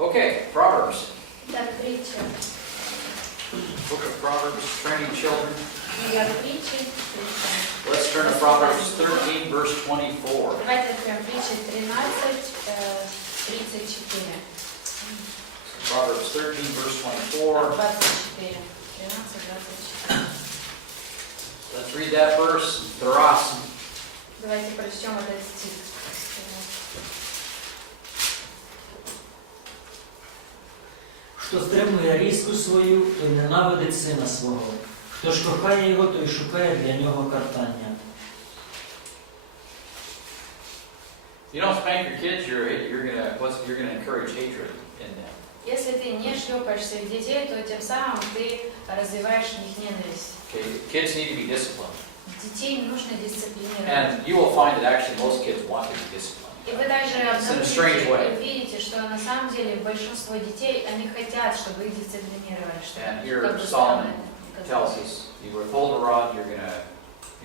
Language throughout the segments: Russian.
Okay, Proverbs. Так, притча. Book of Proverbs, training children. Книга притчи. Let's turn to Proverbs 13, verse 24. Давайте откроем притчи 13:34. Proverbs 13, verse 24. 24. 13:24. Let's read that verse. Тарас. Давайте прочтем этот стих. Хто стримує різку свою, той ненавидить сина свого. Хто ж кохає його, той шукає для нього картання. You don't spank your kids, you're gonna encourage hatred in them. Если ты не шлепаешь своих детей, то тем самым ты развиваешь в них ненависть. Okay, kids need to be disciplined. Детей нужно дисциплинировать. And you will find that actually most kids want to be disciplined. И вы даже увидите, что на самом деле большинство детей, они хотят, чтобы их дисциплинировали. And here Solomon tells us, you withhold a rod, you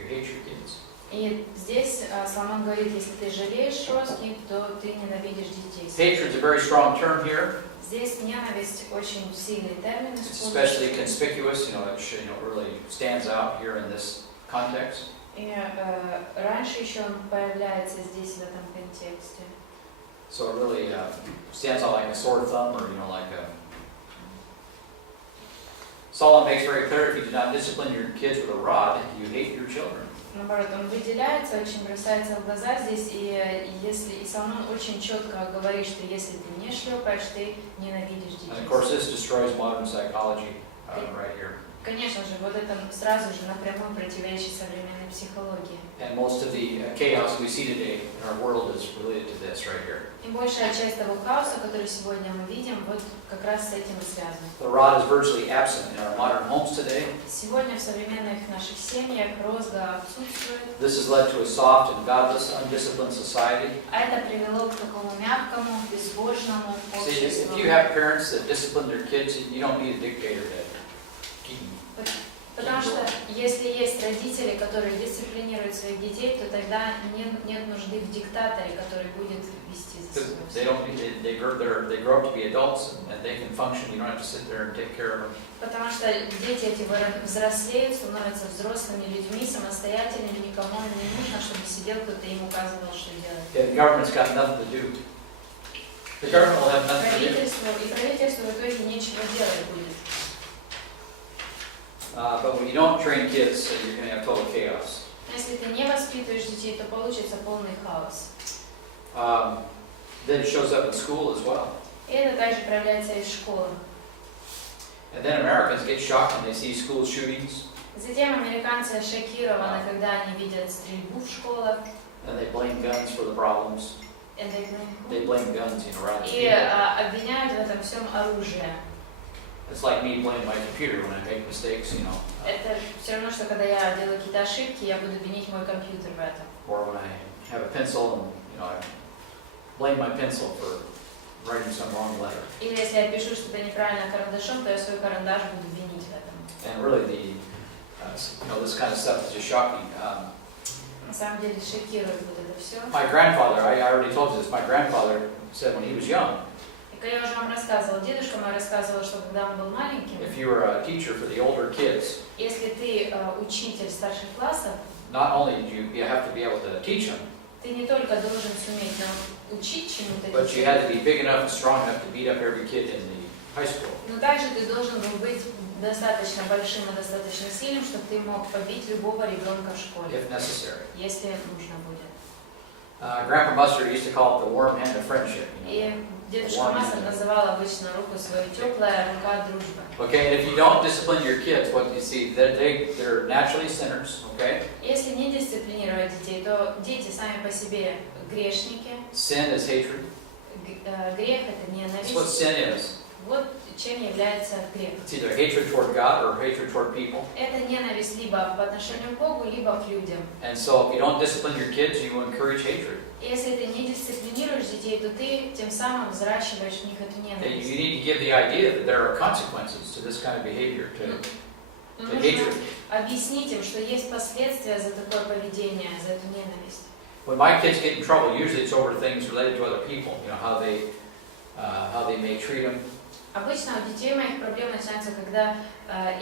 hate your kids. И здесь Соломон говорит, если ты жалеешь жесткий, то ты ненавидишь детей. Hatred is a very strong term here. Здесь ненависть очень сильный термин. It's especially conspicuous, it really stands out here in this context. И раньше еще он появляется здесь в этом контексте. So it really stands out like a sore thumb, or like a. Solomon makes very clear: if you do not discipline your kids with a rod, you hate your children. Наоборот, он выделяется, очень бросается в глаза здесь, и Соломон очень четко говорит, что если ты не шлепаешь, ты ненавидишь детей. And of course, this destroys modern psychology right here. Конечно же, вот это сразу же напрямую противоречит современной психологии. And most of the chaos we see today in our world is related to this right here. И большая часть того хаоса, который сегодня мы видим, вот как раз с этим и связано. The rod is virtually absent in our modern homes today. Сегодня в современных наших семьях розга отсутствует. This has led to a soft and godless, undisciplined society. А это привело к такому мягкому, безбожному See, обществу. if you have parents that discipline their kids, you don't need a dictator to keep them. Потому что если есть родители, которые дисциплинируют своих детей, то тогда нет нужды в диктаторе, который будет вести за собой. They grow up to be adults and they can function. You don't have to sit there and take care of them. Потому что дети эти взрослеют, становятся взрослыми людьми, самостоятельными, никому не нужно, чтобы сидел кто-то им указывал, что делать. The government's got nothing to do. The government will have nothing to do. Правительству в итоге нечего делать будет. But when you don't train kids, you're going to have total chaos. Если ты не воспитываешь детей, то получится полный хаос. Then it shows up in school as well. И это также проявляется и в школах. And then Americans get shocked when they see school shootings. Затем американцы шокированы, когда они видят стрельбу в школах. And they blame guns for the problems. They blame guns, rather than И people. обвиняют в этом всем оружие. It's like me blaming my computer when I make mistakes, Это все равно, что когда я делаю какие-то ошибки, я буду винить мой компьютер в этом. Or when I have a pencil and I blame my pencil for writing some wrong letter. Или если я пишу что-то неправильно карандашом, то я свой карандаш буду винить в этом. And really, this kind of stuff is just shocking. На самом деле шокирует вот это все. My grandfather, I already told you this. My grandfather said when he was young. Я уже вам рассказывала, дедушка мой рассказывал, что когда он был маленьким, If you were a teacher for the older kids, если ты учитель старших классов, not only do you have to be able to teach them, ты не только должен суметь учить чему-то, but you had to be big enough and strong enough to beat up every kid in the high school. но также ты должен был быть достаточно большим и достаточно сильным, чтобы ты мог побить любого ребенка в школе, If necessary. если нужно будет. Grandpa Musser used to call it the warm hand of friendship. И дедушка Массер называл обычно руку свою теплая рука дружбы. Okay, and if you don't discipline your kids, what you see, they're naturally sinners. Okay. Если не дисциплинировать детей, то дети сами по себе грешники. Sin is hatred. Грех это That's what ненависть. sin is. Вот чем является грех. It's either hatred toward God or hatred toward people. Это ненависть либо по отношению к Богу, либо к людям. And so, if you don't discipline your kids, you will encourage hatred. Если ты не дисциплинируешь детей, то ты тем самым взращиваешь в них эту You ненависть. need to give the idea that there are consequences to this kind of behavior, to Нужно hatred. объяснить им, что есть последствия за такое поведение, за эту ненависть. When my kids get in trouble, usually it's over things related to other people. How they how they may treat them. Обычно у детей моих проблемы начинаются, когда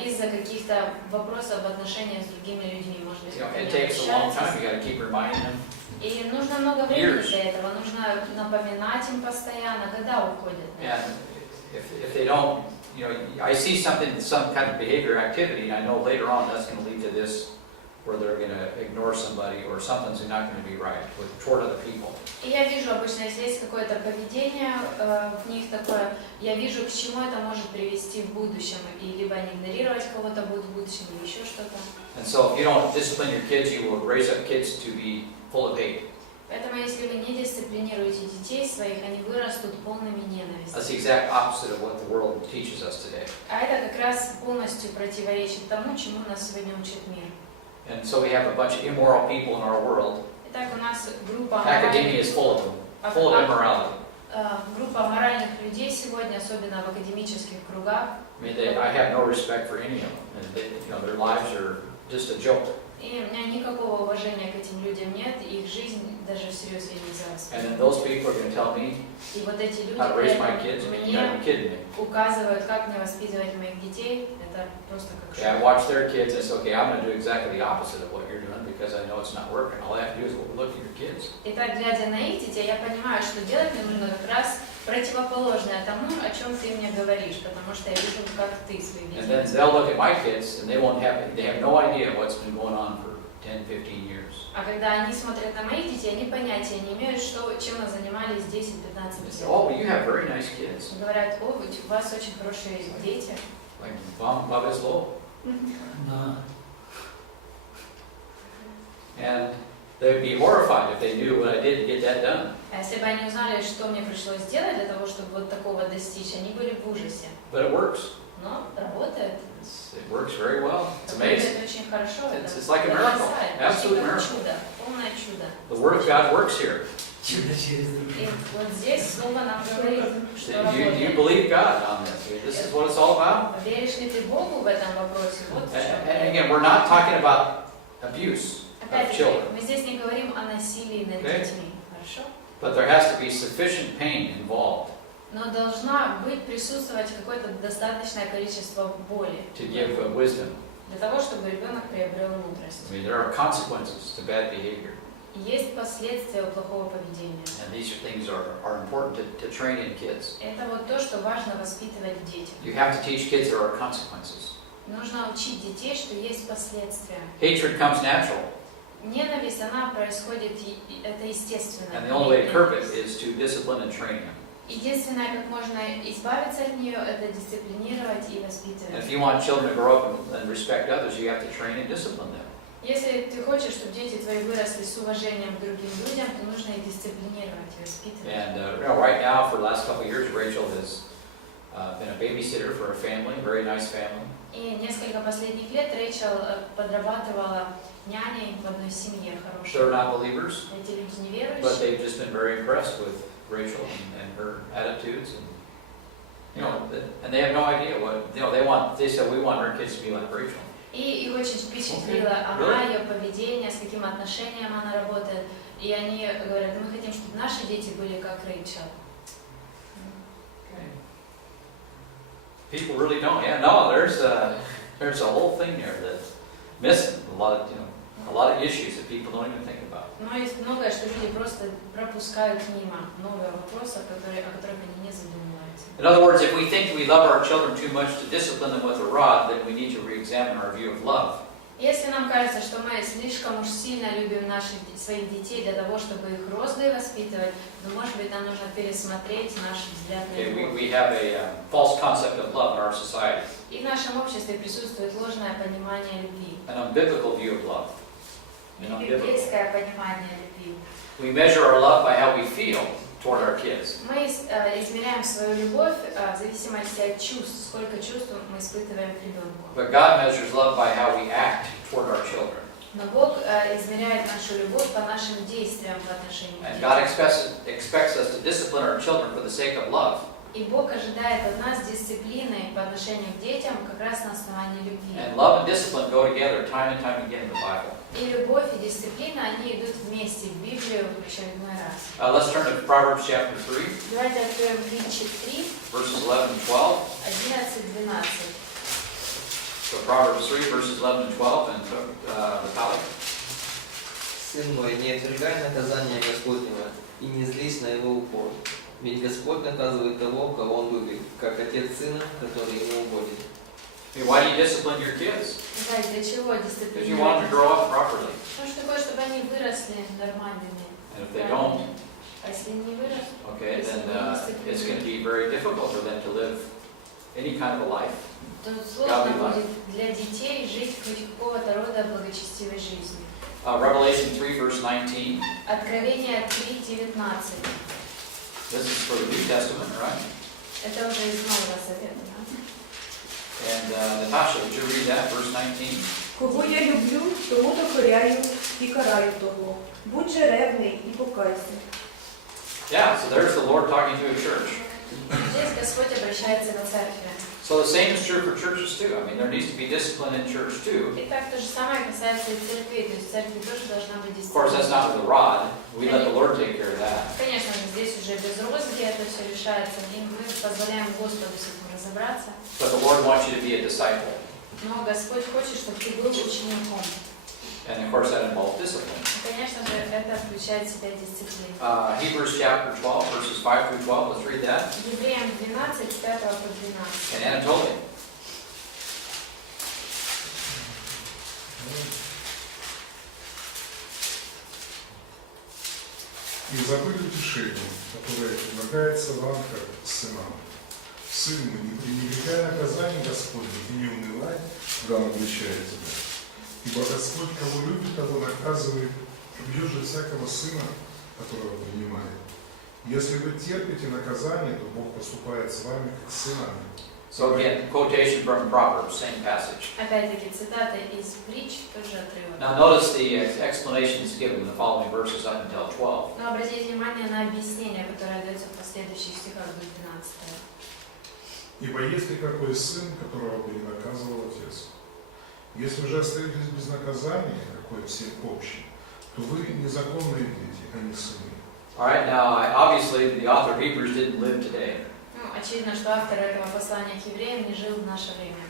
из-за каких-то вопросов в отношениях с другими людьми, может быть, You know, как it они takes a long time. общаются. You got to keep reminding them. И нужно много времени Years. для этого, нужно напоминать им постоянно, когда уходят. And if they don't, you know, I see something, some kind of behavior activity, and I know later on that's going to lead to this, where they're going to ignore somebody or something's not going to be right toward other people. И я вижу обычно, если есть какое-то поведение в них такое, я вижу, к чему это может привести в будущем. И либо они игнорировать кого-то будут в будущем, или еще что-то. And so if you don't discipline your kids, you will raise up kids to be full of hate. Поэтому, если вы не дисциплинируете детей своих, они вырастут полными ненависти. That's the exact opposite of what the world teaches us today. А это как раз полностью противоречит тому, чему нас сегодня учит мир. And so we have a bunch of immoral people in our world. Итак, у нас группа Academia is full of them, full of immorality. группа моральных людей сегодня, особенно в академических кругах. I mean, I have no respect for any of them. And they, you know, their lives are just a joke. И у меня никакого уважения к этим людям нет, и их жизнь даже всерьез я не взялась. And then those people are going to tell me И вот эти люди how to raise my kids. мне You gotta be kidding me. указывают, как мне воспитывать моих детей. Это просто как Yeah, I шок. watch their kids and say, okay, I'm going to do exactly the opposite of what you're doing because I know it's not working. All I have to do is look at your kids. Итак, глядя на их детей, я понимаю, что делать мне нужно как раз противоположное тому, о чем ты мне говоришь, потому что я вижу, как ты своих And детей. then they'll look at my kids and they have no idea what's been going on for 10-15 years. А когда они смотрят на моих детей, они понятия не имеют, чем мы занимались 10-15 They лет. say, oh, well, you have very nice kids. Говорят, о, у вас очень хорошие дети. Like, Bob is low. Да. And they would be horrified if they knew what I did to get that done. А если бы они узнали, что мне пришлось сделать для того, чтобы вот такого достичь, они были в ужасе. But it works. Но работает. It works very well. It's amazing. Работает очень хорошо. It's like a miracle. Absolute miracle. Чудо, полное чудо. The Word of God works here. Чудо через других. И вот здесь Слово нам говорит, что Do you работает. believe God on this? This is what it's all about. Веришь ли ты Богу в этом вопросе? Вот в чем. And again, we're not talking about abuse of Опять-таки, children, мы здесь не говорим о насилии над Okay. детьми. Хорошо? but there has to be sufficient pain involved Но должна присутствовать какое-то достаточное количество боли to give wisdom. для того, чтобы ребенок приобрел мудрость. I mean, there are consequences to bad behavior, И есть последствия у плохого поведения. and these things are important to train in kids. Это вот то, что важно воспитывать в детях. You have to teach kids there are consequences. Нужно учить детей, что есть последствия. Hatred comes natural, Ненависть, она происходит, это естественно. and the only way to curb it is to discipline and train them. Единственное, как можно избавиться от нее, это дисциплинировать и And воспитывать. if you want children to grow up and respect others, you have to train and discipline them. Если ты хочешь, чтобы дети твои выросли с уважением к другим людям, то нужно их дисциплинировать и воспитывать. And you know, right now, for the last couple of years, Rachel has been a babysitter for a family, a very nice family. И несколько последних лет Рэйчел подрабатывала няней в одной семье They're хорошей. not believers, Эти люди but неверующие, they've just been very impressed with Rachel and her attitudes, and you know, and they have no idea what you know. They said we want our kids to be like Rachel. и их очень впечатлила она, ее поведение, с каким отношением она работает. И они говорят, мы хотим, чтобы наши дети были как Рэйчел. Okay. People really don't. Yeah, no. There's a whole thing there that's missing. A lot of issues that people don't even think about. Но есть многое, что люди просто пропускают мимо. Много вопросов, о которых они не задумываются. In other words, if we think we love our children too much to discipline them with a rod, then we need to re-examine our view of love. Если нам кажется, что мы слишком уж сильно любим своих детей для того, чтобы их розгой воспитывать, то, может быть, нам нужно пересмотреть наш взгляд на Okay, любовь. we have a false concept of love in our society, И в нашем обществе присутствует ложное понимание любви. an unbiblical view of love. An unbiblical. Библейское понимание любви. We measure our love by how we feel toward our kids. Мы измеряем свою любовь в зависимости от чувств, сколько чувств мы испытываем к ребенку. But God measures love by how we act toward our children. Но Бог измеряет нашу любовь по нашим действиям в отношении And детей. God expects us to discipline our children for the sake of love. И Бог ожидает от нас дисциплины по отношению к детям как раз на основании любви. And love and discipline go together time and time again in the Bible. И любовь, и дисциплина, они идут вместе в Библию в очередной раз. Let's turn to Proverbs chapter 3, Давайте откроем Притчи 3, verses 11 and 12. 11-12. So Proverbs 3, verses 11 and 12, and Vitaly. Сын мой, не отвергай наказание Господнего и не злись на его упор. Ведь Господь наказывает того, кого Он любит, как отец сына, который ему угоден. Why do you discipline your kids? Да, для чего Because you want them to дисциплинировать? grow up properly. Ну, что такое, чтобы они выросли нормальными. And if they don't, А если не вырастут, okay, then it's going to be very difficult for them to live any kind of a life. то сложно будет для детей жить хоть какого-то рода благочестивой жизнью. Revelation 3, verse 19. Откровение 3:19. This is for the New Testament, right? Это уже из Нового Завета, да? And Natasha, would you read that, verse 19? Кого я люблю, тому докоряю і караю того. Будь же ревний і покайся. Yeah, so there's the Lord talking to a church. Здесь Господь обращается к церкви. So the same is true for churches too. I mean, there needs to be discipline in church too. И так то же самое касается и церкви, то есть церкви тоже должна быть Of course, that's дисциплина. not with a rod. We let the Lord take care of that. Конечно же, здесь уже без розги это все решается, и мы позволяем Господу с этим разобраться. But the Lord wants you to be a disciple. Но Господь хочет, чтобы ты был учеником. And of course, that involves discipline. И, конечно же, это включает в себя дисциплину. Hebrews chapter 12, verses 5 through 12. Let's read that. Евреям 12, с 5 по 12. And Anatoly. И забыли утешение, которое предлагается вам как сынам. Сын мой, не пренебрегай наказание Господне и не унывай, когда Он обличает тебя. Ибо Господь, кого любит, того наказывает, бьет же всякого сына, которого принимает. Если вы терпите наказание, то Бог поступает с вами как с сынами. So again, quotation from Proverbs, same passage. Опять-таки, цитата из притч, тоже отрывок. Now notice the explanations given in the following verses up until 12. Но обратите внимание на объяснение, которое дается в последующих стихах до 12. Ибо есть ли какой сын, которого бы не наказывал отец? Если же остаетесь без наказания, какое всем общее, то вы незаконные дети, а не сыны. All right, now obviously the author of Hebrews didn't live today. Ну, очевидно, что автор этого послания к евреям не жил в наше время.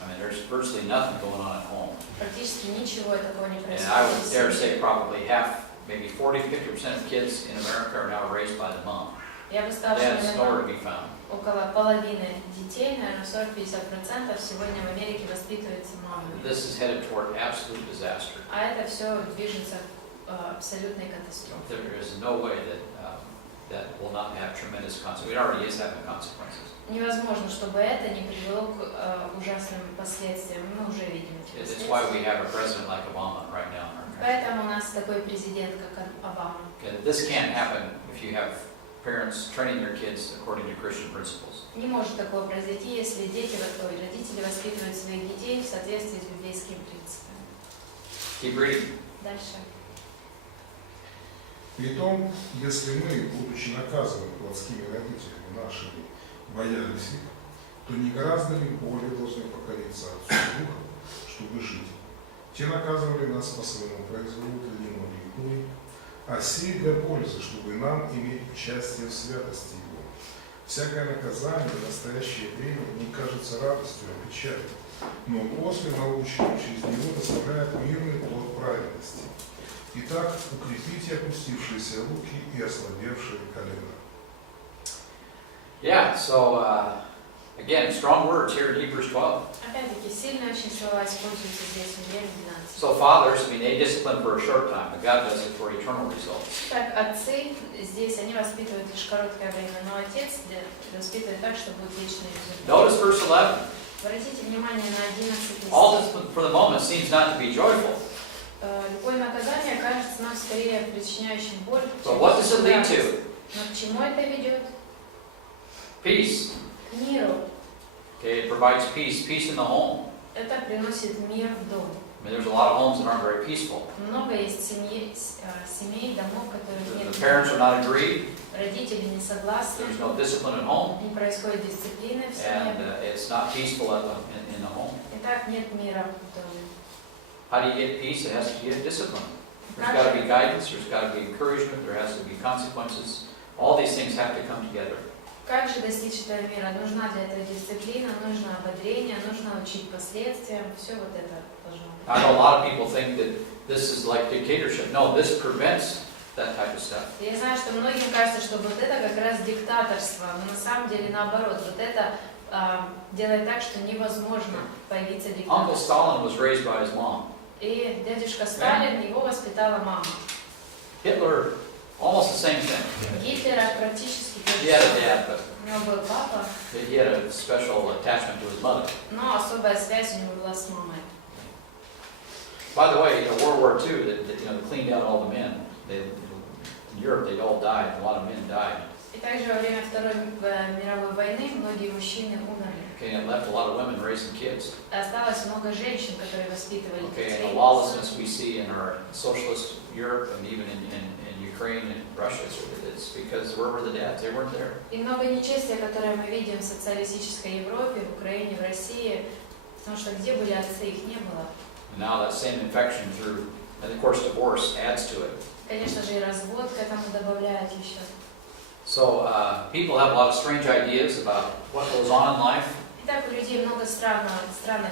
I mean, there's virtually nothing going on at home. Практически ничего такого не And I would dare происходит. say probably half, maybe 40-50% of kids in America are now raised by the mom. Я бы сказала, что, Dad's nowhere to наверное, be found. около половины детей, наверное, 40-50% сегодня в Америке воспитывается мамой. This is headed toward absolute disaster. А это все движется к абсолютной катастрофе. There is no way that will not have tremendous consequences. It already is having consequences. Невозможно, чтобы это не привело к ужасным последствиям. Мы уже видим эти It's why we последствия. have a president like Obama right now in our country. Поэтому у нас такой президент, как Обама. Okay, this can't happen if you have parents training their kids according to Christian principles. Не может такого произойти, если родители воспитывают своих детей в соответствии с библейскими принципами. Keep reading. Дальше. Притом, если мы, будучи наказаны плотскими родителями нашими, боялись их, то не гораздо ли более должны покориться Отцу Духа, чтобы жить? Те наказывали нас по своему произволу для немногих дней, а сей для пользы, чтобы нам иметь участие в святости Его. Всякое наказание в настоящее время не кажется радостью, а печалью, но после, наученным через него, доставляет мирный плод праведности. Итак, укрепите опустившиеся руки и ослабевшие колена. Yeah, so again, strong words here in Hebrews 12. Опять-таки, сильные очень слова используются здесь в Евреям 12. So fathers, I mean, they discipline for a short time, but God does it for eternal results. Так, отцы здесь, они воспитывают лишь короткое время, но отец воспитывает так, что будет вечный результат. Notice verse 11. Обратите внимание на 11 All стих. discipline for the moment seems not to be joyful. Любое наказание кажется нам скорее причиняющим боль, But what does it lead радость. to? Но к чему это ведет? Peace. К миру. Okay, it provides peace, peace in the home. Это приносит мир в дом. I mean, there's a lot of homes that aren't very peaceful. Много есть семей, домов, в которых нет The parents are not agreed. родители не согласны, there's no discipline at home, не происходит дисциплины в and семье, it's not peaceful in the home. и так нет мира в доме. How do you get peace? It has to be a discipline. There's got to be guidance, there's got to be encouragement, there has to be consequences. All these things have to come together. Как же достичь этого мира? Нужна для этого дисциплина, нужно ободрение, нужно учить последствиям. Все вот это должно быть. I know a lot of people think that this is like dictatorship. No, this prevents that type of stuff. Я знаю, что многим кажется, что вот это как раз диктаторство, но на самом деле наоборот. Вот это делает так, что невозможно появиться Uncle диктаторство. Stalin was raised by his mom. И дядюшка Сталин, его воспитала мама. Hitler, almost the same thing. Гитлера практически то He же had a самое. dad, but У него был папа, he had a special attachment to his mother. но особая связь у него была с мамой. By the way, World War II, they cleaned out all the men. In Europe, they all died. A lot of men died. И также во время Второй мировой войны многие мужчины умерли. Okay, and left a lot of women raising kids. Осталось много женщин, которые воспитывали Okay, and the детей. lawlessness we see in our socialist Europe and even in Ukraine and Russia, it's because where were the dads? They weren't there. И много нечестия, которое мы видим в социалистической Европе, в Украине, в России, потому что где были отцы, их не было. And now that same infection through, and of course divorce adds to it. Конечно же, и развод к этому добавляет еще. So people have a lot of strange ideas about what goes on in life. Итак, у людей много странных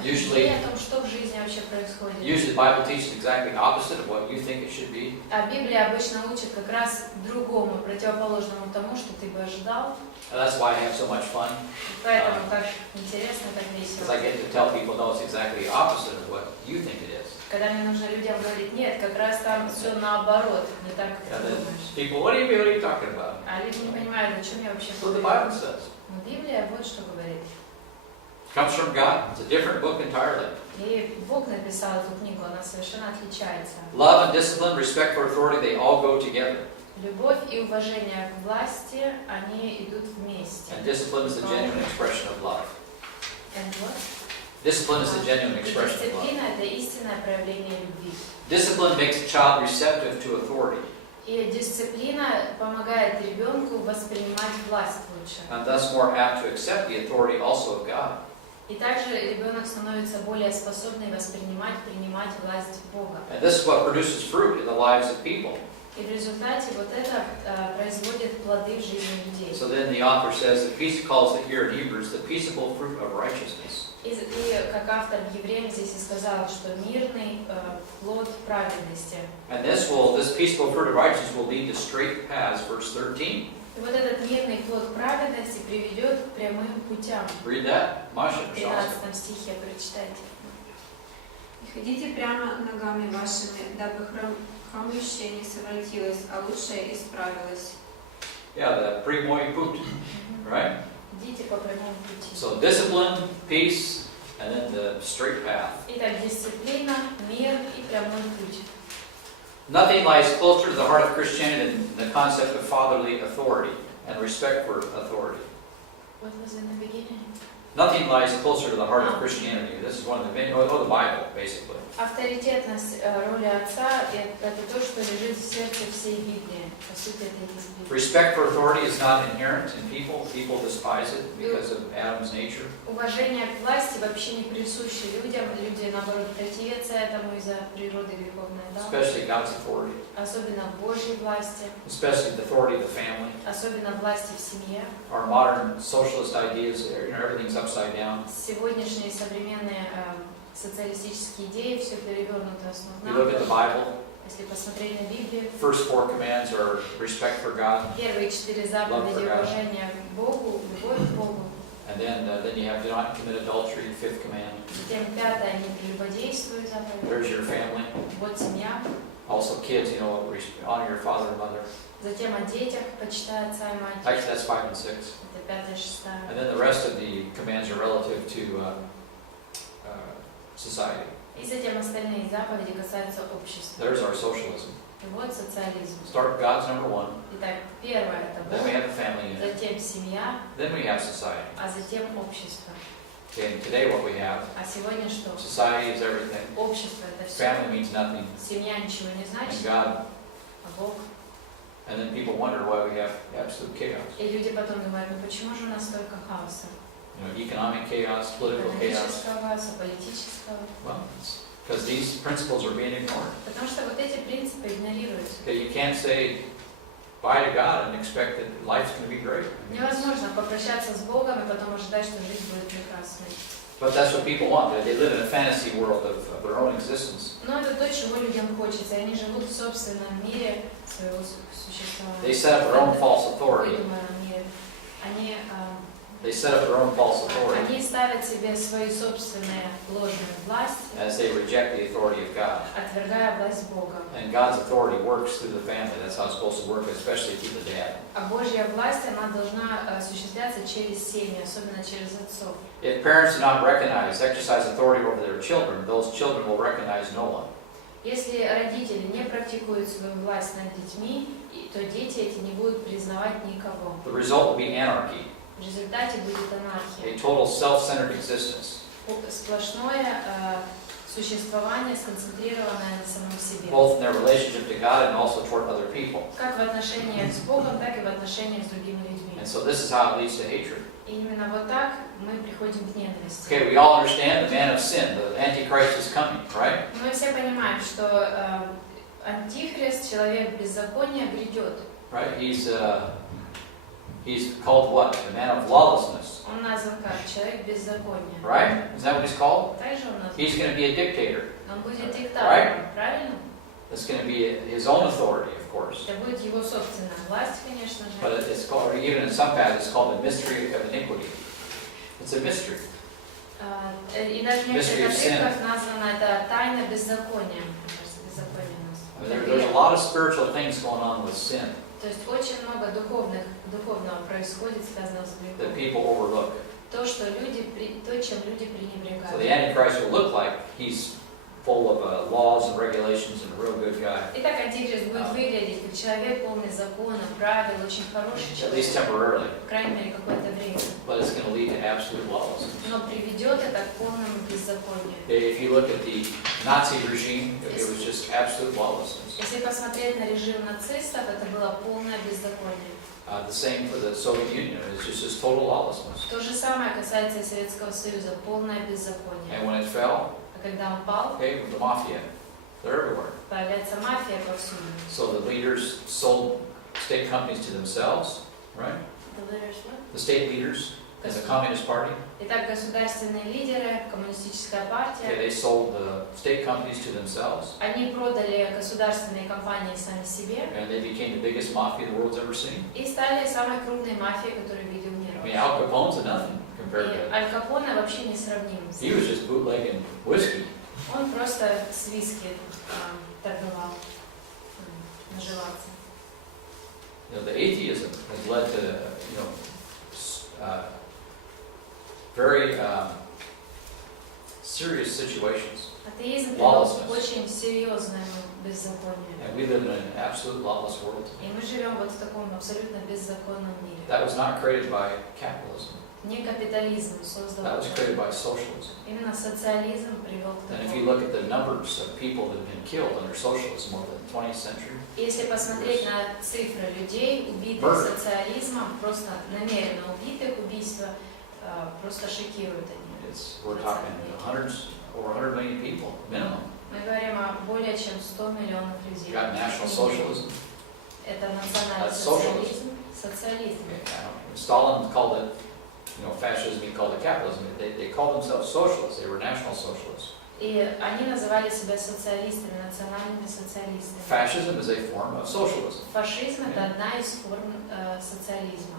Usually- идей о том, что в жизни вообще происходит. Usually the Bible teaches exactly opposite of what you think it should be. А Библия обычно учит как раз другому, противоположному тому, что ты бы ожидал. And that's why I have so much fun, Поэтому так интересно, так because весело. I get to tell people, no, it's exactly opposite of what you think it is. Когда мне нужно людям говорить, нет, как раз там все наоборот, не так, как And ты then думаешь. people, what are you talking about? А люди не понимают, о чем я вообще That's what the говорю. Bible says. Но Библия вот что говорит. Comes from God. It's a different book entirely. И Бог написал эту книгу, она совершенно отличается. Love and discipline, respect for authority, they all go together. Любовь и уважение к власти, они идут вместе. And discipline is the genuine expression of love. And what? Discipline is the genuine И expression of love. дисциплина – это истинное проявление любви. Discipline makes a child receptive to authority, И дисциплина помогает ребенку воспринимать власть лучше. and thus more apt to accept the authority also of God. И также ребенок становится более способным воспринимать, принимать власть Бога. And this is what produces fruit in the lives of people. И в результате вот это производит плоды в жизни людей. So then the author says that peace calls it here in Hebrews the peaceable fruit of righteousness. И как автор Евреям здесь и сказал, что мирный плод праведности. And this peaceable fruit of righteousness will lead to straight paths, verse 13. И вот этот мирный плод праведности приведет к прямым путям. Read that, Masha. В 13 стихе прочитайте. «И ходите прямо ногами вашими, дабы хромающее не совратилось, а лучшее исправилось». Yeah, the primoy put, right? Идите по прямому пути. So discipline, peace, and then the straight path. Итак, дисциплина, мир и прямой путь. Nothing lies closer to the heart of Christianity than the concept of fatherly authority and respect for authority. What was in the beginning? Nothing lies closer to the heart of Christianity. This is one of the the Bible, basically. Авторитетность роли отца – это то, что лежит в сердце всей Библии. По сути, это и есть Библия. Respect for authority is not inherent in people. People despise it because of Adam's nature. Уважение к власти вообще не присуще людям. Люди, наоборот, противятся этому из-за природы греховной. Да? Especially God's authority. Особенно Божьей власти, Especially the authority of the family. особенно власти в семье. Our modern socialist ideas, everything's upside down. Сегодняшние современные социалистические идеи все перевернуто с You ног look на at the голову. Bible, Если посмотреть на Библию, first 4 commands are respect for God, первые 4 заповеди уважения к Богу, любовь к Богу. and then you have do not commit adultery, 5th command. Затем 5-е, не прелюбодействуй заповедь. There's your family. Вот семья. Also kids, honor your father and mother. Затем о детях, почитай отца и мать. Actually, that's 5 and 6. Это 5-я, 6-я. And then the rest of the commands are relative to society. И затем остальные заповеди касаются общества. There's our socialism. И вот социализм. Start with God's number 1. Итак, первое – это Then we Бог, have the family unit. затем семья, Then we have society. а затем общество. Okay, and today what we have, А сегодня что? society is everything. Общество – это все. Family means nothing. Семья ничего не And значит, God, а Бог. And then people wonder why we have absolute chaos. И люди потом думают, ну почему же у нас столько хаоса? You know, economic chaos, political chaos. Экономического хаоса, политического. Well, it's because these principles are being ignored. Потому что вот эти принципы игнорируются. Okay, you can't say bye to God and expect that life's going to be great. Невозможно попрощаться с Богом и потом ожидать, что жизнь будет прекрасной. But that's what people want. They live in a fantasy world of their own existence. Но это то, чего людям хочется. Они живут в собственном мире своего существования. They set up their own false В authority. выдуманном мире. They set up their own false authority Они ставят себе свои собственные ложные власти, as they reject the authority of God. отвергая власть Бога. And God's authority works through the family. That's how it's supposed to work, especially through the dad. А Божья власть, она должна осуществляться через семьи, особенно через отцов. If parents do not exercise authority over their children, those children will recognize no one. Если родители не практикуют свою власть над детьми, то дети эти не будут признавать никого. The result will be anarchy, В результате будет анархия. a total self-centered existence, Сплошное существование, сконцентрированное на самом себе. both in their relationship to God and also toward other people. Как в отношениях с Богом, так и в отношениях с другими людьми. And so this is how it leads to hatred. И именно вот так мы приходим к ненависти. Okay, we all understand the man of sin, the Antichrist is coming, right? Мы все понимаем, что антихрист, человек беззакония, грядет. Right? He's called what? The man of lawlessness, Он назван как человек беззакония. right? Is that what he's called? Также он назван. He's going to be a dictator. Он будет диктатором, правильно? It's going to be his own authority, of course. Это будет его собственная власть, конечно же. But it's called, or even in some passages, it's called the mystery of iniquity. It's a mystery. И даже в Mystery некоторых of sin. отрывках названа это тайна беззакония. Мне кажется, беззаконие у нас. I mean, there's a lot of spiritual things going on with sin То есть очень много духовного происходит, связанного с that грехом. people overlook. То, чем люди So the пренебрегают. Antichrist will look like he's full of laws and regulations and a real good guy, Итак, антихрист будет выглядеть как человек полный закона, правил, очень хороший at least человек, temporarily. по крайней мере, какое-то время. But it's going to lead to absolute lawlessness. Но приведет это к полному беззаконию. If you look at the Nazi regime, it was just absolute lawlessness. Если посмотреть на режим нацистов, это было полное беззаконие. The same for the Soviet Union. It's just total lawlessness. То же самое касается и Советского Союза, полное беззаконие. And when it fell, А когда он пал, okay, with the mafia, they're everywhere. появляется мафия повсюду. So the leaders sold state companies to themselves, right? The state leaders in the Communist Party, Итак, государственные лидеры, коммунистическая okay, партия, they sold the state companies to themselves, они продали государственные компании сами себе and they became the biggest mafia the world's ever seen. и стали самой крупной мафией, которую видел мир. I mean, Al Capone's nothing compared И to. Аль Капоне вообще не сравним. He was just bootlegging whiskey. Он просто с виски торговал, наживался. You know, the atheism has led to, very serious situations. Атеизм привел к очень серьезному беззаконию. And we live in an absolute lawless world. И мы живем вот в таком абсолютно беззаконном мире. That was not created by capitalism. Не капитализм создал That was это. created by socialism. Именно социализм привел к And if you такому. look at the numbers of people that have been killed under socialism over the 20th century, Если посмотреть на цифры людей, убитых Murder. социализмом, просто намеренно убитых, убийства, просто шокируют они. we're talking over 100 million people minimum. Мы говорим о более чем 100 миллионов людей. You got national socialism. Это национальный That's социализм. Социализм. Stalin called it, fascism. He called it capitalism. They called themselves socialists. They were national socialists. И они называли себя социалистами, национальными социалистами. Fascism is a form of socialism. Фашизм – это одна из форм социализма.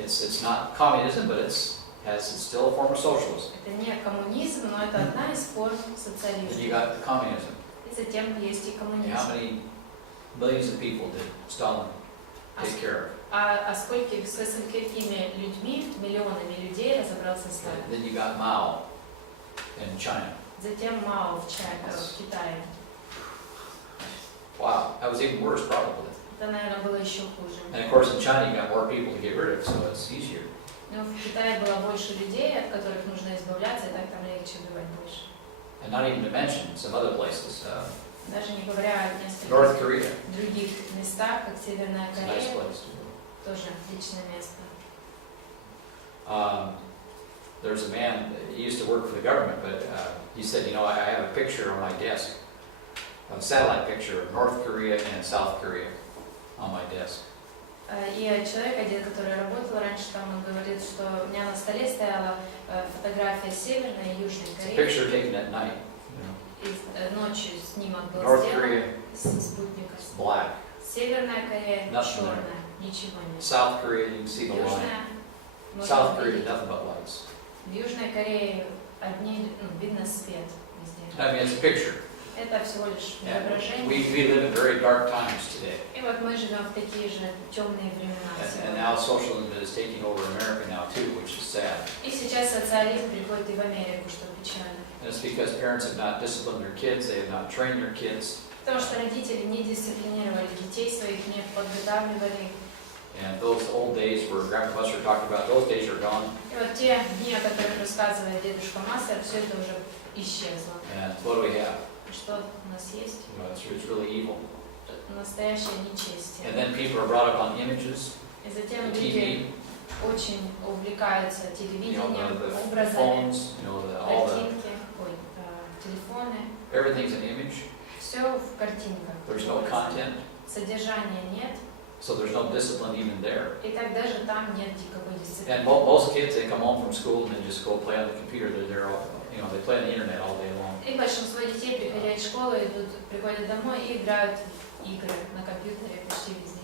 It's not communism, but it's still a form of socialism. Это не коммунизм, но это одна из форм Then you социализма. got communism. И затем есть и How коммунизм. many millions of people did Stalin take care of? Со сколькими людьми, миллионами людей разобрался Сталин. Then you got Mao in China. Затем Мао в Китае. Wow, that was even worse probably. Это, наверное, было еще хуже. And of course in China you got more people to get rid of, so it's easier. Но в Китае было больше людей, от которых нужно избавляться, и так там легче убивать больше. And not even to mention some other places. Даже не говоря о North нескольких Korea, других местах, как Северная it's a nice Корея, place. тоже отличное место. There's a man, he used to work for the government, but he said, you know, I have a picture on my desk, a satellite picture of North Korea and South Korea on my desk. И человек один, который работал раньше там, он говорит, что у меня на столе стояла фотография Северной и Южной It's a Кореи. picture taken at night. You know. И ночью снимок был North сделан Korea, с спутника. it's black. Северная Корея Nothing черная, ничего нет. South Korea, you can see the line. Южная, можно South Korea, увидеть. nothing but lights. В Южной Корее видно свет везде. I mean, it's a picture. Это всего лишь And изображение. we live in very dark times today. И вот мы живем в такие же темные времена And сегодня. now socialism is taking over America now too, which is sad. И сейчас социализм приходит и в Америку, что печально. And it's because parents have not disciplined their kids, they have not trained their kids. Потому что родители не дисциплинировали детей своих, не подготавливали. And those old days where Grandpa Musser talked about, those days are gone. И вот те дни, о которых рассказывает дедушка Массер, все это уже исчезло. And what do we have? И что у нас есть? You know, it's really evil. Настоящее нечестие. And then people are brought up on images, И затем the люди TV, очень увлекаются you know, телевидением, the образами, phones, you know, all the, картинки, телефоны. everything's an image. Все в картинках. There's no content, Содержания нет, so there's no discipline even there. и так даже там нет никакой дисциплины. And most kids, they come home from school and then just go play on the computer. They're there, all, you know, they play on the internet all day long. И большинство детей, приходя из школы, приходят домой и играют в игры на компьютере почти везде.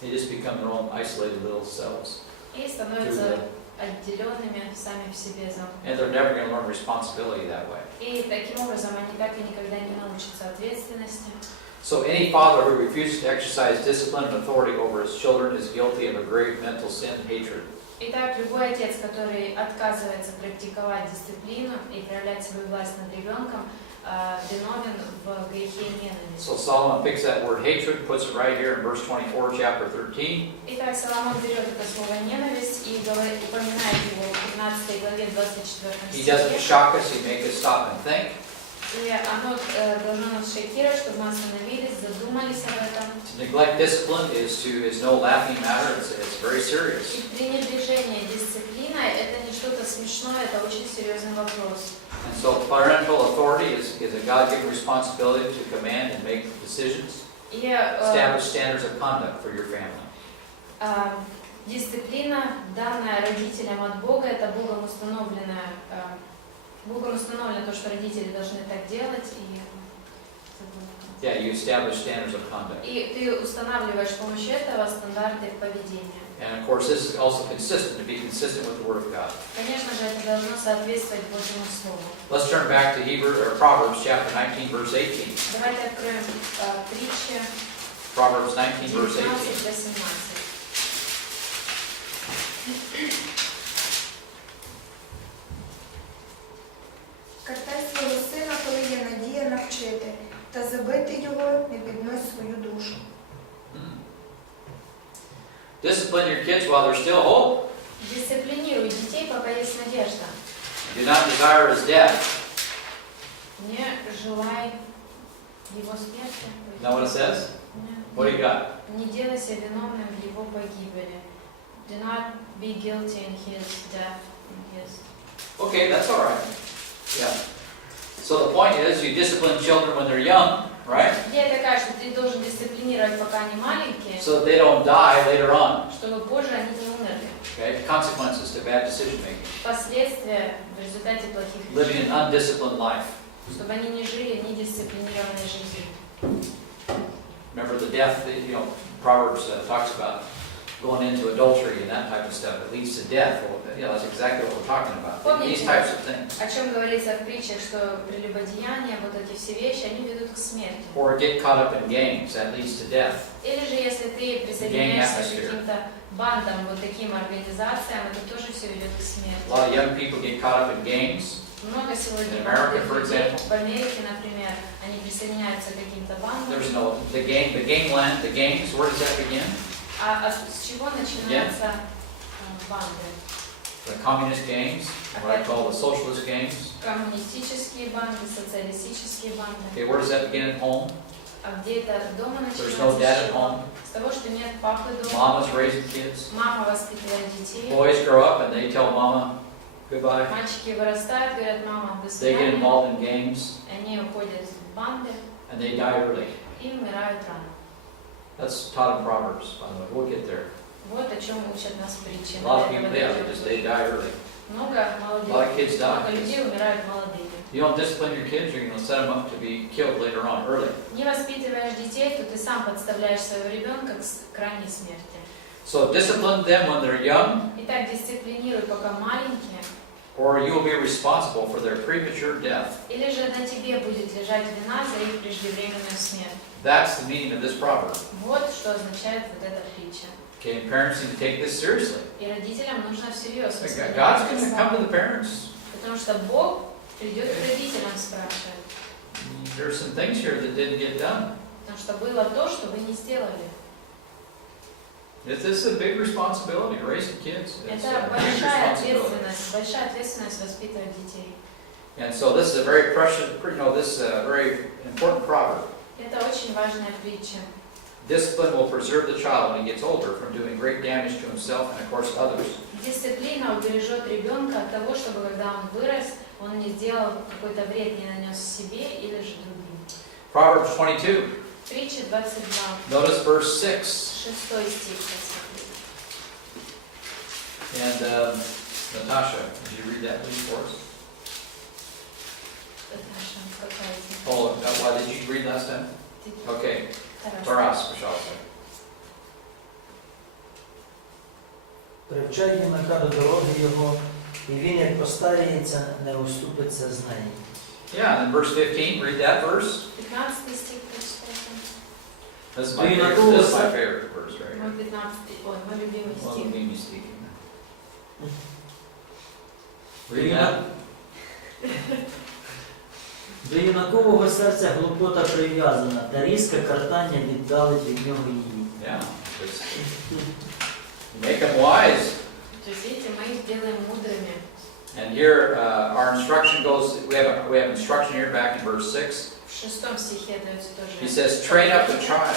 They just become their own isolated little selves. И становятся отделенными сами в себе. And they're never going to learn responsibility that way. И таким образом они так и никогда не научатся ответственности. So any father who refuses to exercise discipline and authority over his children is guilty of a grave mental sin, hatred. Итак, любой отец, который отказывается практиковать дисциплину и проявлять свою власть над ребенком, виновен в грехе ненависти. So Solomon picks that word hatred, puts it right here in verse 24, chapter 13. Итак, Соломон берет это слово «ненависть» и упоминает его в 15 главе 24 He doesn't стихе. shock us, he makes us stop and think. И оно должно нас шокировать, чтобы мы остановились, задумались об этом. To neglect discipline is no laughing matter, it's very serious. И пренебрежение дисциплиной – это не что-то смешное, это очень серьезный вопрос. And so parental authority is a God-given responsibility to command and make decisions, И establish standards of conduct for your family. дисциплина, данная родителям от Бога, это Богом установлено то, что родители должны так делать. Yeah, you establish standards of conduct. И ты устанавливаешь с помощью этого стандарты поведения. And of course, this is also consistent, to be consistent with the Word of God. Конечно же, это должно соответствовать Божьему Слову. Let's turn back to Proverbs chapter 19, verse 18. Давайте откроем притчи Proverbs 19, verse 18. 19-18. Картай свого сина, коли є надія навчити, та забити його, не піднось свою душу. Discipline your kids while there's still hope. Дисциплинируй детей, пока есть надежда. Do not desire his death. Не желай его смерти. You know what it says? What do you got? Не делайся виновным в его погибели. Do not be guilty in his death. Okay, that's all right. Yeah. So the point is, you discipline children when they're young, right? Идея такая, что ты должен дисциплинировать, пока они маленькие, So that they don't die later on. чтобы позже они не умерли. Okay? Consequences to bad decision making. Последствия в результате плохих Living an undisciplined life. чтобы они не жили недисциплинированной жизнью. Remember the death, you know, Proverbs talks about going into adultery and that type of stuff. It leads to death. Well, you know, that's exactly what we're talking about. These types of things. О чем говорится в притчах, что прелюбодеяние, вот эти все вещи, они ведут к смерти. Or get caught up in gangs. That leads to death. Или же, если ты присоединяешься к каким-то бандам, вот таким организациям, это тоже все ведет к смерти. A lot of young people get caught up in gangs. Много сегодня In America, молодых for людей, example. в Америке, например, они присоединяются к каким-то бандам. There's no the gangs. Where does that begin? А с чего начинаются банды? the communist gangs, what I call the socialist gangs. Коммунистические банды, социалистические банды. Okay, where does that begin at home? А где это дома There's начинается? no dad с at чего? home. С того, что нет папы дома. Mama's raising kids. Мама воспитывает детей. Boys grow up and they tell mama goodbye. Мальчики вырастают, говорят, мама, до They get свидания. involved in gangs Они уходят в банды and they die early. и умирают рано. That's taught in Proverbs, by the way. We'll get there. Вот о чем учат нас притчи. A lot of people, they die early. Много A lot of kids die. много людей умирают молодыми. You don't discipline your kids, you're going to set them up to be killed later on, early. Не воспитываешь детей, то ты сам подставляешь своего ребенка к крайней смерти. So discipline them when they're young, Итак, дисциплинируй, пока маленькие, or you will be responsible for their premature death. или же на тебе будет лежать вина за их преждевременную смерть. That's the meaning of this proverb. Вот что означает вот эта притча. Okay, and parents need to take this seriously. И родителям нужно всерьез воспринимать God's это going to come to слово. the parents. Потому что Бог придет к родителям спрашивать. There's some things here that didn't get done. Потому что было то, что вы не сделали. This is a big responsibility, raising kids. It's Это a big responsibility. большая ответственность воспитывать детей. And so this is a very precious, this is a very important proverb. Это очень важная притча. Discipline will preserve the child when he gets older from doing great damage to himself and, of course, others. Дисциплина убережет ребенка от того, чтобы когда он вырос, он не сделал какой-то вред, не нанес себе или же другим. Proverbs 22. Притча 22. Notice verse 6. 6 стих. And Natasha, would you read that please for us? Наташа, какая из них? Oh, why did you read last time? Okay. Тарас, пожалуйста. Привчай юнака до дороги його, і він, як постаріється, не уступиться з неї. Yeah, and then verse 15, read that verse. 15 стих прочитайте. This is my favorite verse right Мой here. 15, ой, мой любимый One стих. of me speaking. Read that. До юнакового серця глупота прив'язана, та різке картання віддалить від нього її. Yeah. Just make them wise. То есть, видите, мы их делаем мудрыми. And here our instruction goes, we have instruction here back in verse 6. В 6 стихе дается He тоже. says, train up the child.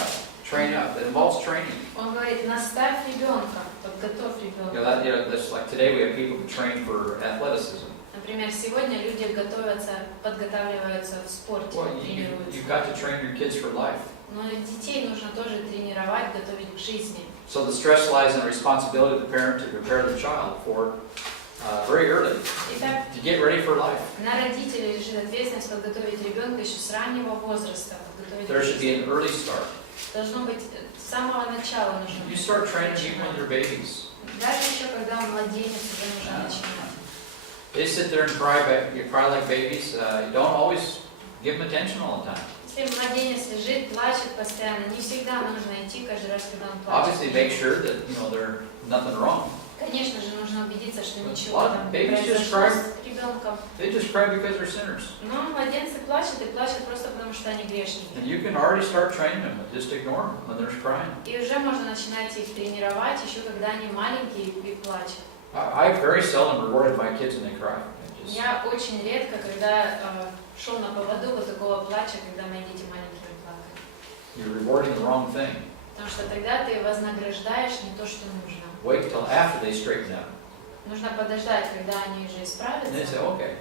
Train up. It involves training. Он говорит, наставь ребенка, подготовь You ребенка. know, that's like today we have people who train for athleticism. Например, сегодня люди готовятся, подготавливаются в спорте, Well, тренируются. you've got to train your kids for life. Но детей нужно тоже тренировать, готовить к жизни. So the stress lies in the responsibility of the parent to prepare the child for very early, Итак, to get ready for life. на родителей лежит ответственность подготовить ребенка еще с раннего возраста. Подготовить There к should жизни. be an early start. Должно быть с самого начала нужно. You start training even when they're babies. Даже еще когда он младенец, уже нужно начинать. They sit there and cry like babies. You don't always give them attention all the time. Если младенец лежит, плачет постоянно, не всегда нужно идти каждый раз, когда он плачет. Obviously, make sure that there's nothing wrong. Конечно же, нужно убедиться, что ничего Well, там не babies just произошло cry. с ребенком. They just cry because they're sinners. Но младенцы плачут и плачут просто потому, что они And грешники. you can already start training them. Just ignore them when they're crying. И уже можно начинать их тренировать, еще когда они маленькие и плачут. I very seldom rewarded my kids when they cry. I just- Я очень редко, когда шел на поводу вот такого плача, когда мои дети маленькими плакали. You're rewarding the wrong thing. Потому что тогда ты вознаграждаешь не то, что нужно. Wait till after they straighten up. Нужно подождать, когда они уже And they say, исправятся, okay,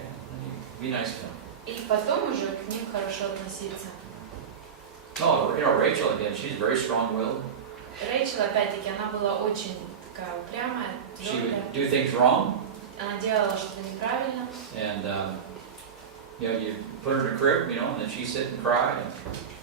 be nice to them. и потом уже к ним хорошо относиться. No, Rachel, again, she's very strong-willed. Рэйчел, опять-таки, она была очень такая упрямая, She твердая. would do things wrong, Она делала что-то неправильно. and you put her in a crib, and then she'd sit and cry,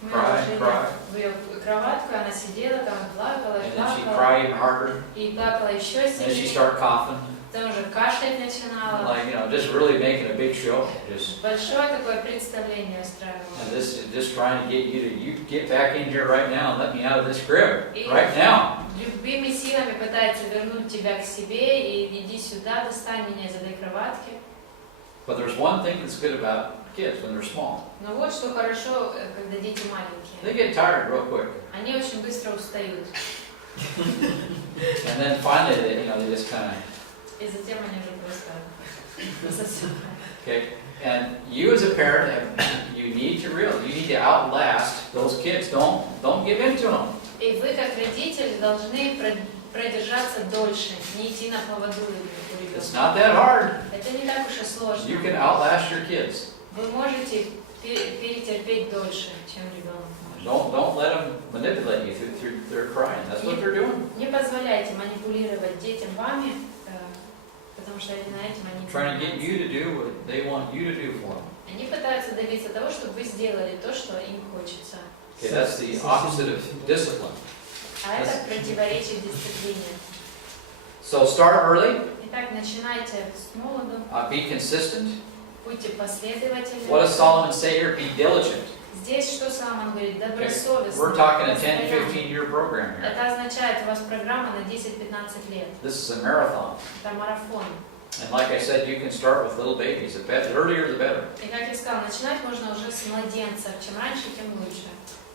Мы Cry, ложили cry. в ее кроватку, она сидела там, плакала, and then she'd плакала, cry even harder, и плакала еще and then she'd сильнее. start coughing, Потом уже кашлять начинала. like, just really making a big show, just, Большое такое представление устраивала. and this is just trying to get you get back in here right now and let me out of this crib, И right now. любыми силами пытается вернуть тебя к себе и иди сюда, достань меня из этой кроватки. But there's one thing that's good about kids when they're small. Но вот что хорошо, когда дети маленькие. They get tired real quick. Они очень быстро устают. And then finally, they just kind of, И затем они уже просто совсем. Okay? And you as a parent, you need to outlast those kids. Don't give in to them. И вы, как родители, должны продержаться дольше, не идти на поводу у ребенка. It's not that hard. Это не так уж и сложно. You can outlast your kids. Вы можете перетерпеть дольше, чем ребенок может. Don't let them manipulate you through their crying. That's what they're doing. Не позволяйте манипулировать детям вами, потому что на этим они Trying to get you to do what they want you to do for them. Они пытаются добиться того, чтобы вы сделали то, что им хочется. Okay, that's the opposite of discipline. А это противоречит дисциплине. So start early. Итак, начинайте с молоду, Be consistent. будьте последовательны. What does Solomon say here? Be diligent. Здесь что Соломон говорит? Okay. Добросовестно. We're talking a постоянно. 10-15-year program here. Это означает, у вас программа на 10-15 лет. This is a marathon. Это марафон. And like I said, you can start with little babies. The earlier, the better. И как я сказала, начинать можно уже с младенцев. Чем раньше, тем лучше.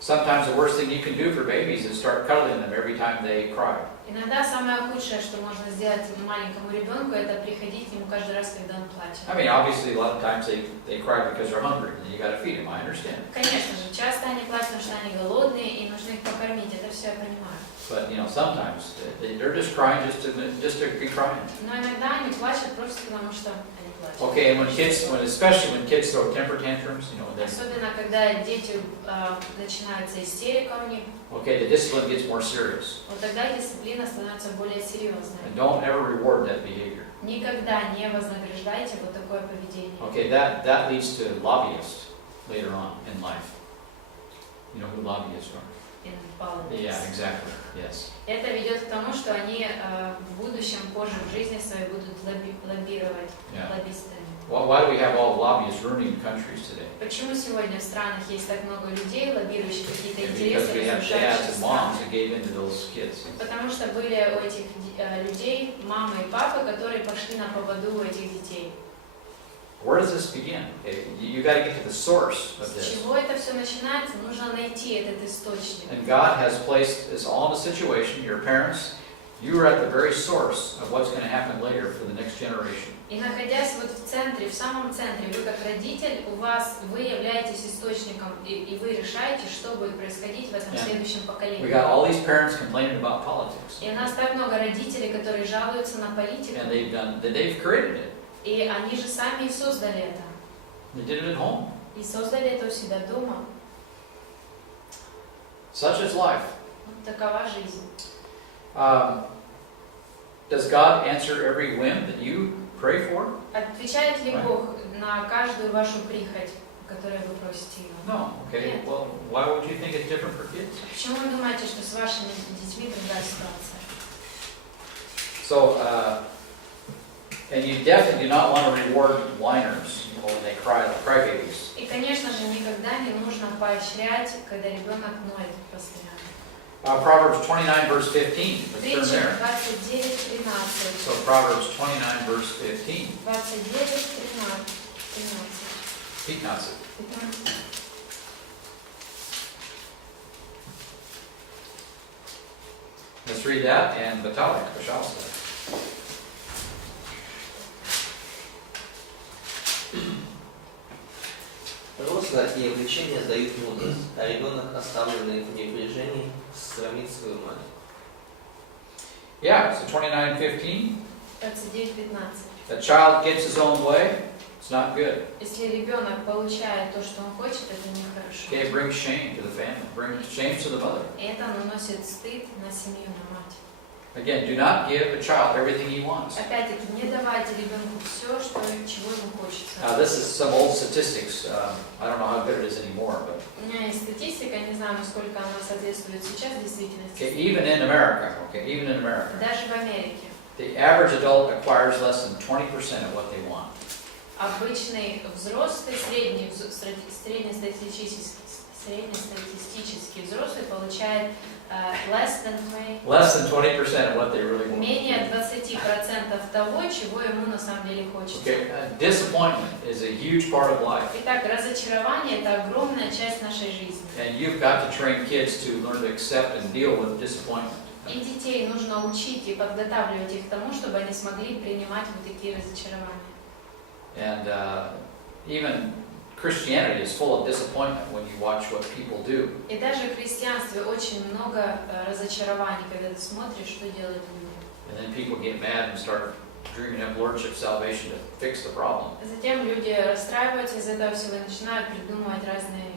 Sometimes the worst thing you can do for babies is start cuddling them every time they cry. Иногда самое худшее, что можно сделать маленькому ребенку, это приходить к нему каждый раз, когда он плачет. I mean, obviously, a lot of times they cry because they're hungry, and you got to feed them. I understand. Конечно же, часто они плачут, потому что они голодные, и нужно их покормить. Это все я понимаю. But sometimes they're just crying just to be crying. Но иногда они плачут просто потому, что они плачут. Okay, and especially when kids throw temper tantrums, Особенно, когда дети начинается истерика у них. okay, the discipline gets more serious. Вот тогда дисциплина становится более серьезной. And don't ever reward that behavior. Никогда не вознаграждайте вот такое поведение. Okay, that leads to lobbyists later on in life. You know who lobbyists are? Yeah, exactly. Yes. Это ведет к тому, что они в будущем, позже в жизни своей будут лоббировать, лоббистами. Why do we have all lobbyists ruining countries today? Почему сегодня в странах есть так много людей, лоббирующих какие-то Because интересы, we have разрушающие dads and страны? moms that gave into those kids. Потому что были у этих людей мамы и папы, которые пошли на поводу у этих детей. Where does this begin? Okay, you got to get to the source of С this. чего это все начинается? Нужно найти этот источник. And God has placed us all in a situation, your parents, you are at the very source of what's going to happen later for the next generation. И находясь вот в центре, в самом центре, вы как родитель, вы являетесь источником, и вы решаете, что будет происходить в этом следующем поколении. We got all these parents complaining about politics. И у нас так много родителей, которые жалуются на политику. And they've created it. И они же сами и создали это. They did it at home. И создали это у себя дома. Such is life. Вот такова жизнь. Does God answer every whim that you pray for? Отвечает ли Бог на каждую вашу прихоть, которую вы просите Его? No. Okay. Нет. Well, why would you think it's different for kids? Почему вы думаете, что с вашими детьми другая ситуация? So, and you definitely do not want to reward whiners, when they cry, like crybabies. И, конечно же, никогда не нужно поощрять, когда ребенок ноет постоянно. Proverbs 29, verse 15. Let's turn Притча there. 29:13. So Proverbs 29, verse 15. 29:13. 15. Let's read that and Vitalik, пожалуйста. Роскошь и увлечения дают мудрость, а ребенок, оставленный в небрежении, срамит свою мать. Yeah, so 29:15. 29:15. The child gets his own way, it's not good. Если ребенок получает то, что он хочет, это нехорошо. Okay, it brings shame to the family, brings shame to the mother. И это наносит стыд на семью, на мать. Again, do not give a child everything he wants. Опять-таки, не давайте ребенку все, чего ему хочется. This is some old statistics. I don't know how good it is anymore, but У меня есть статистика, не знаю, насколько она соответствует сейчас действительности. okay, even in America, Даже в Америке. the average adult acquires less than 20% of what they want. Обычный взрослый, среднестатистический взрослый получает less than 20% of what they really want. менее 20% того, чего ему на самом деле хочется. Okay, disappointment is a huge part of life. Итак, разочарование – это огромная часть нашей жизни. And you've got to train kids to learn to accept and deal with disappointment. И детей нужно учить и подготавливать их к тому, чтобы они смогли принимать вот такие разочарования. And even Christianity is full of disappointment when you watch what people do. И даже в христианстве очень много разочарований, когда ты смотришь, что делают люди. And then people get mad and start dreaming up lordship salvation to fix the problem. Затем люди расстраиваются из этого всего и начинают придумывать разные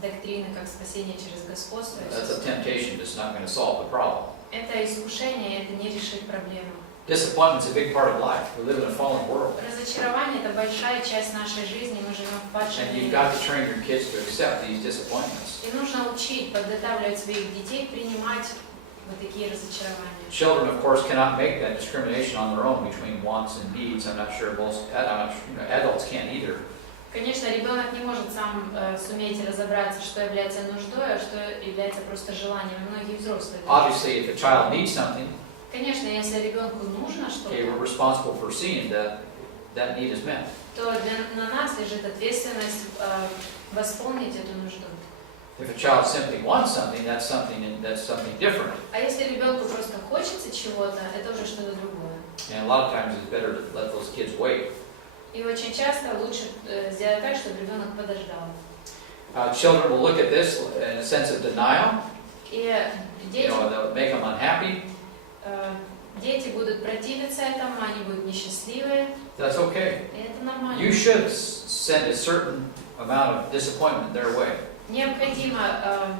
доктрины, как спасение через господство. That's a temptation that's not going to solve the problem. Это искушение, это не решит проблему. Disappointment's a big part of life. We live in a fallen world. Разочарование – это большая часть нашей жизни, мы живем в падшем And you've мире. got to train your kids to accept these disappointments. И нужно учить, подготавливать своих детей, принимать вот такие разочарования. Children, of course, cannot make that discrimination on their own between wants and needs. I'm not sure most adults can't either. Конечно, ребенок не может сам суметь разобраться, что является нуждой, а что является просто желанием. И многие взрослые. Obviously, if a child needs something, Конечно, если ребенку нужно okay, we're что-то, responsible for seeing that that need is met. то на нас лежит ответственность восполнить эту нужду. If a child simply wants something, that's something different. А если ребенку просто хочется чего-то, это уже что-то другое. And a lot of times it's better to let those kids wait. И очень часто лучше сделать так, чтобы ребенок подождал. Children will look at this in a sense of denial. И You дети, know, they'll make them unhappy. дети будут противиться этому, они будут несчастливы, That's okay. и это нормально. You should send a certain amount of disappointment their way. Необходимо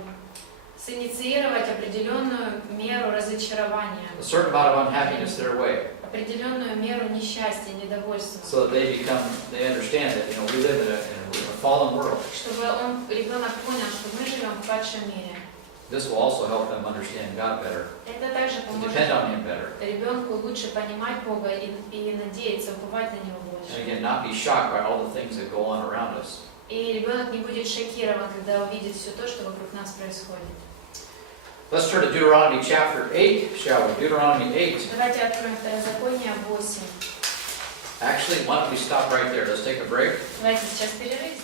синициировать определенную меру разочарования, A certain amount of unhappiness their way. определенную меру несчастья, недовольства, So that they understand that, you know, we live in a fallen world. чтобы ребенок понял, что мы живем в падшем мире. This will also help them understand God better, Это также to поможет depend on Him better. ребенку лучше понимать Бога и надеяться, уповать на Него And больше. again, not be shocked by all the things that go on around us. И ребенок не будет шокирован, когда увидит все то, что вокруг нас происходит. Let's turn to Deuteronomy chapter 8, shall we? Deuteronomy 8. Давайте откроем Второзаконие 8. Actually, why don't we stop right there? Let's take a break. Давайте сейчас перерыв.